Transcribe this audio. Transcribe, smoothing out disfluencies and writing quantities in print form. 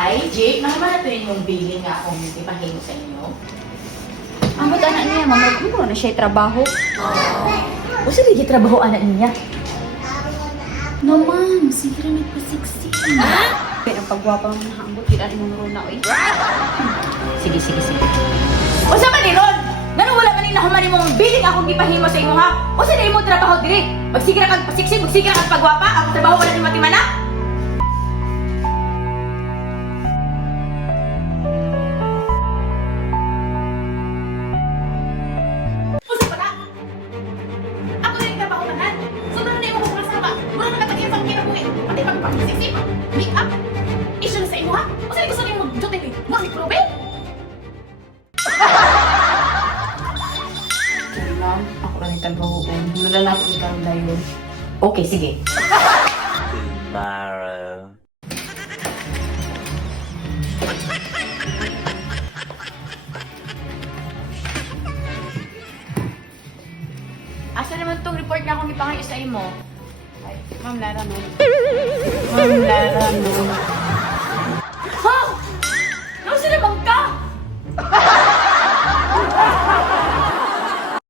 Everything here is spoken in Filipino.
Ay, Jake, naman ito yung billing nga akong ipahimo sa inyo. Ang buta anak niya, mama, mo na siya trabaho. O sige, di trabaho anak niya. No, ma'am. Sige rin nagpa-sexy. Kaya ang pagwapa mo na ambot, kailan mo naroon na, oy. Sige. O sa maniron, wala man na humani mong billing akong ipahimo sa inyo ha. O sa mo trabaho diri. Magsigira kag pasiksi, magsigira kag pagwapa, ang trabaho wala ni matimana. Ako lang yung trabahoon. Nalalako ni Karol dayon. Okay, sige. Tomorrow. Asa naman tong report na akong ipangayo sa imo? Ma'am Lara, no? Ma'am Lara, no.